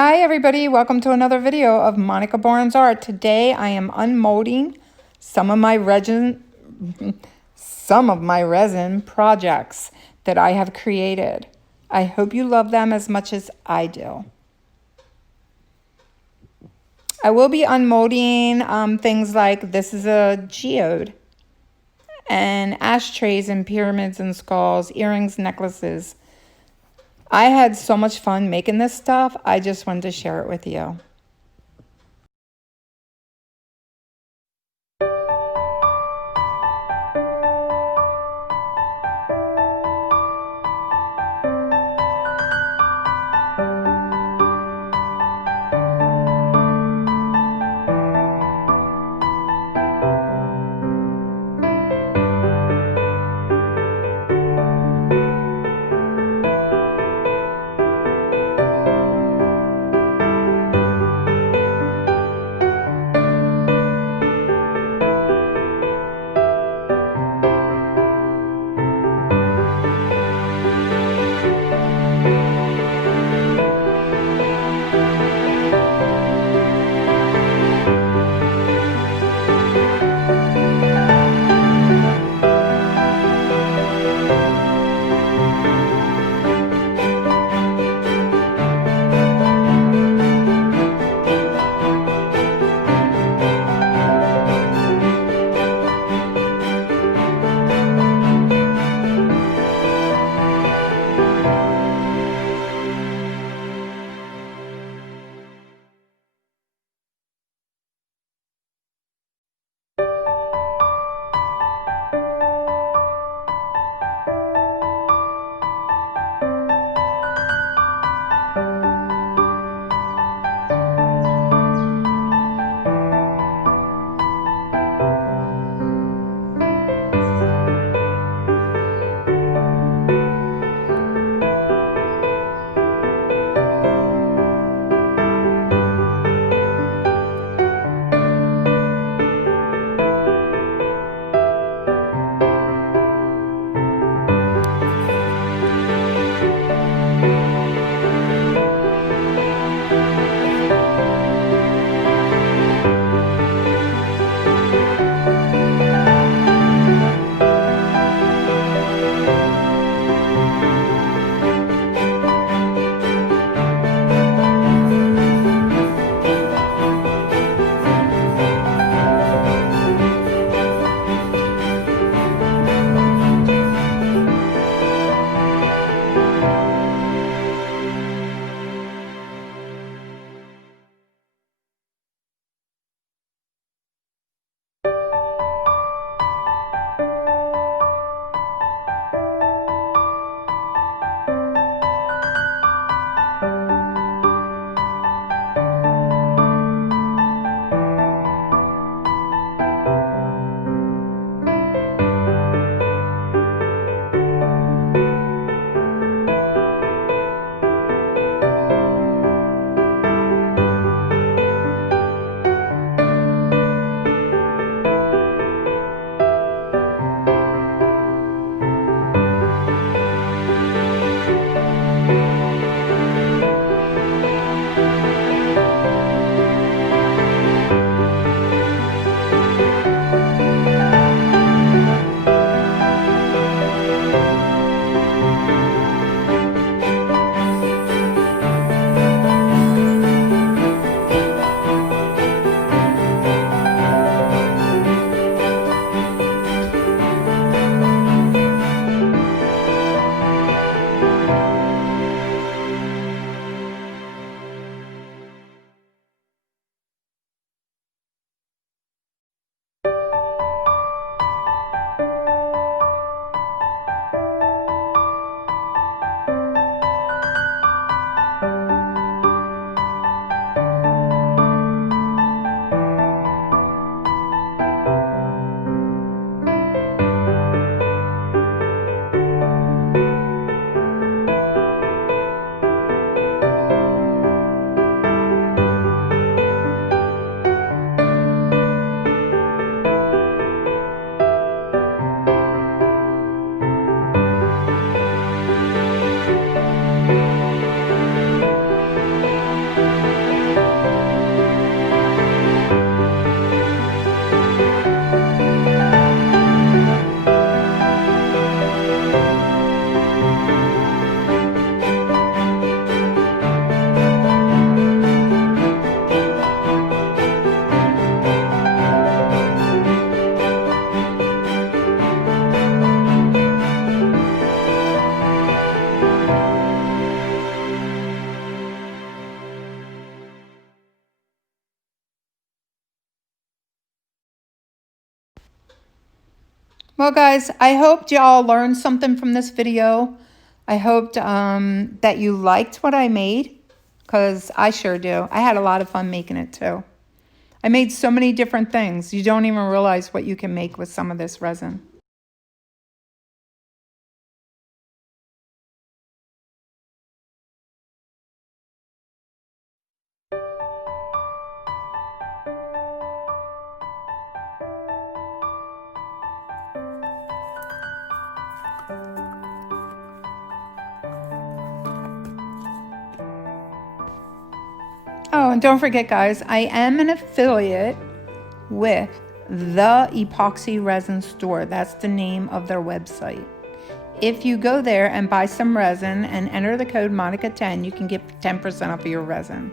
Hi everybody, welcome to another video of Monicabarnesart. Today I am unmolding some of my resin projects that I have created. I hope you love them as much as I do. I will be unmolding things like this is a geode, and ashtrays and pyramids and skulls, earrings, necklaces. I had so much fun making this stuff. I just wanted to share it with you. Well, guys, I hoped y'all learned something from this video. I hoped that you liked what I made, because I sure do. I had a lot of fun making it too. I made so many different things. You don't even realize what you can make with some of this resin. Oh, and don't forget, guys, I am an affiliate with the Epoxy Resin store. That's the name of their website. If you go there and buy some resin and enter the code Monica10, you can get 10% off of your resin.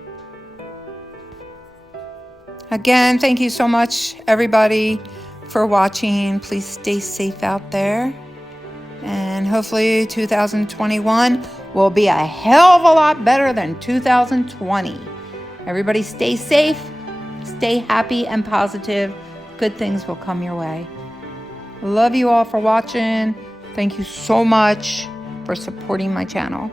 Again, thank you so much, everybody, for watching. Please stay safe out there. And hopefully 2021 will be a hell of a lot better than 2020. Everybody stay safe, stay happy and positive. Good things will come your way. Love you all for watching. Thank you so much for supporting my channel.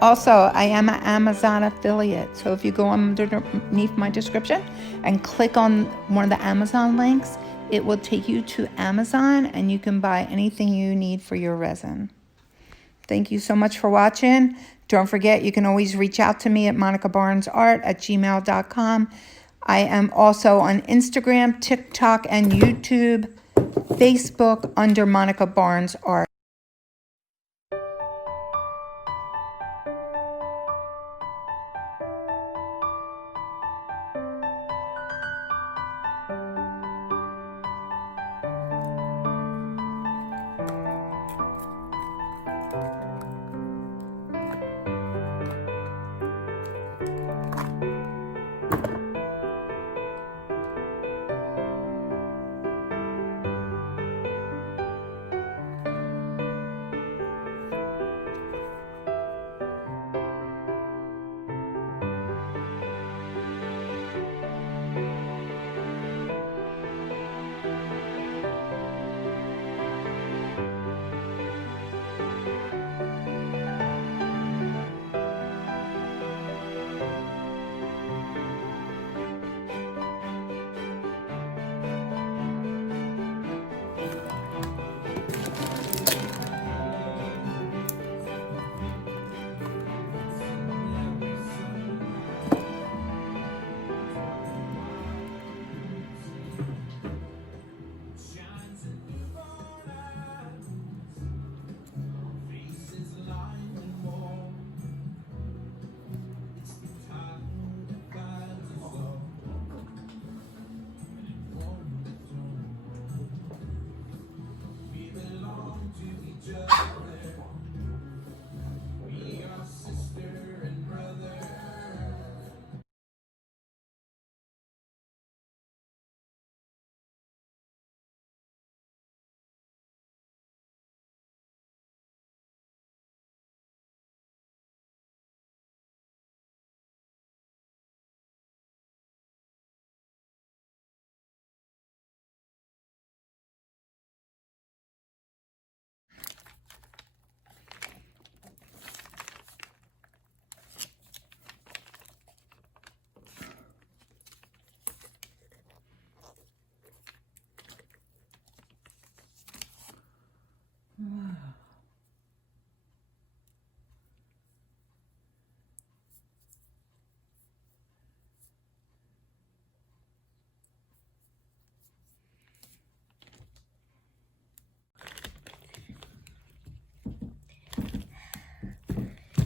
Also, I am an Amazon affiliate. So if you go underneath my description and click on one of the Amazon links, it will take you to Amazon and you can buy anything you need for your resin. Thank you so much for watching. Don't forget, you can always reach out to me at monicabarnesart@gmail.com. I am also on Instagram, TikTok, and YouTube, Facebook under Monica Barnes Art.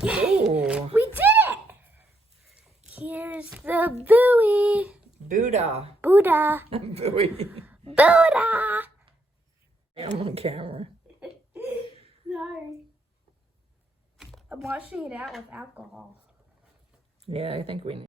Ooh. We did it! Here's the buoy. Buddha. Buddha. Buoy. Buddha. I'm on camera. Sorry. I'm washing it out with alcohol. Yeah, I think we need.